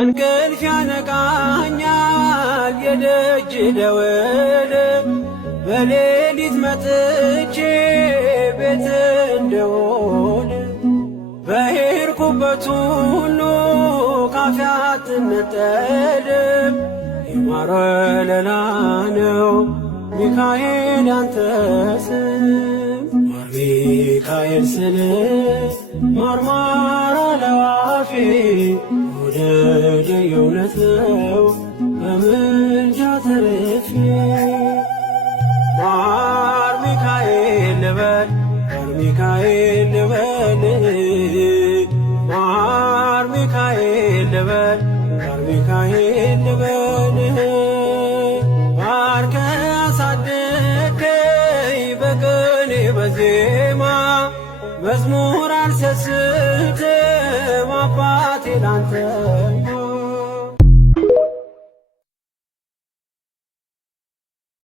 እንቅልፍ ያነቃኛል የደጅ ደወል በሌሊት መጥቼ ቤት እንደሆን በሄድኩበት ሁሉ ካፌ አትነጠልም። የማር ወለላ ነው ሚካኤል ያንተ ስም ማር ሚካኤል ስል ማርማር አለዋፌ ወደደ የእውነት ነው በምልጃ ተርፌ ማር ሚካኤል ልበል ማር ሚካኤል ልበል ማር ሚካኤል ልበል ማር ሚካኤል ልበል ባርከ አሳደከኝ በቅኔ በዜማ መዝሙር አልሰስትም አባቴ ላንተ